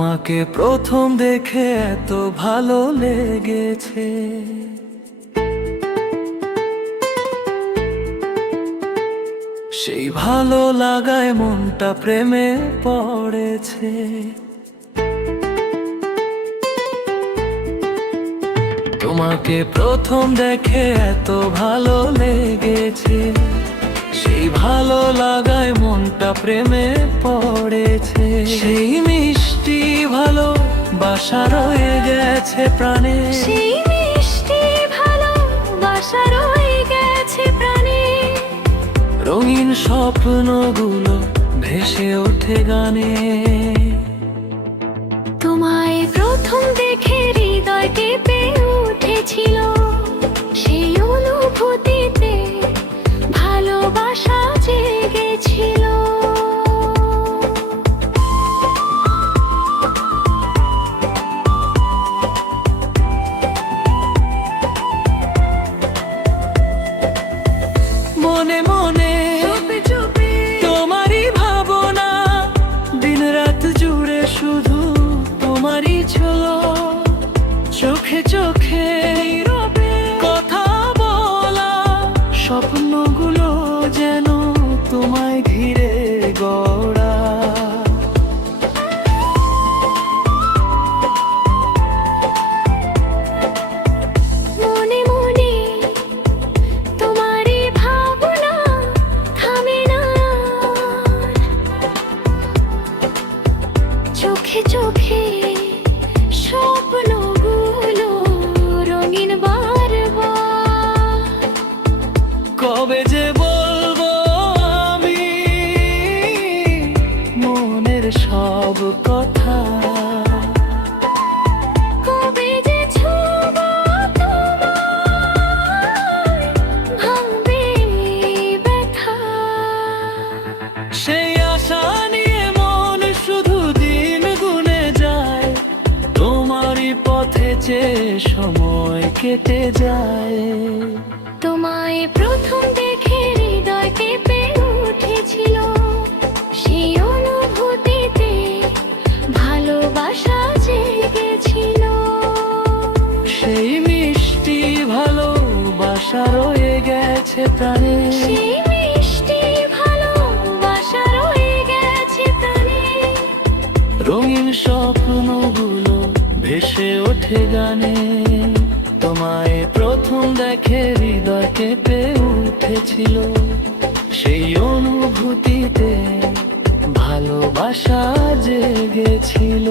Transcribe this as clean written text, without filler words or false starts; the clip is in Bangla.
তোমাকে প্রথম দেখে এত ভালো লেগেছে, সেই ভালো লাগায় মনটা প্রেমে পড়েছে। তোমাকে প্রথম দেখে এত ভালো লেগেছে, সেই ভালো লাগায় মনটা প্রেমে পড়েছে। সেই মিষ্টি ভালো বাসা রয়ে গেছে প্রাণে, সেই মিষ্টি ভালো বাসা রয়ে গেছে প্রাণে। রঙিন স্বপ্নগুলো ভেসে ওঠে গানে। তোমায় প্রথম দেখে হৃদয় কেঁপে উঠেছিল, সেই অনুভূতিতে ভালোবাসা জেগেছিল। মনে মনে তোমারই ভাবনা, দিন রাত জুড়ে শুধু তোমারই ছিল। চোখে চোখে কথা বলা, স্বপ্নগুলো যেন তোমায় ঘিরে গড়া। মনে মনে তোমারই ভাবনা থামে না, চোখে চোখে স্বপ্নগুলো রঙিন বারবার। কবে যে বলবো আমি মনের সব কথা, কবে যে ছোঁবো তোমায়, ভাঙবে ব্যথা। সেই আশা নিয়ে মন শুধু দিন গুনে যায়, তোমারই পথে চেয়ে সময় কেটে যায়। তোমায় প্রথম দেখে হৃদয় কেঁপে উঠেছিল, সেই অনুভূতিতে ভালোবাসা জেগেছিল। সেই মিষ্টি ভালোবাসা রয়ে গেছে প্রাণে, সেই মিষ্টি ভালোবাসা রয়ে গেছে প্রাণে। রঙিন স্বপ্নগুলো ভেসে ওঠে গানে। তোমায় প্রথম দেখে হৃদয় কেঁপে উঠেছিল, সেই অনুভূতিতে ভালোবাসা জেগেছিল।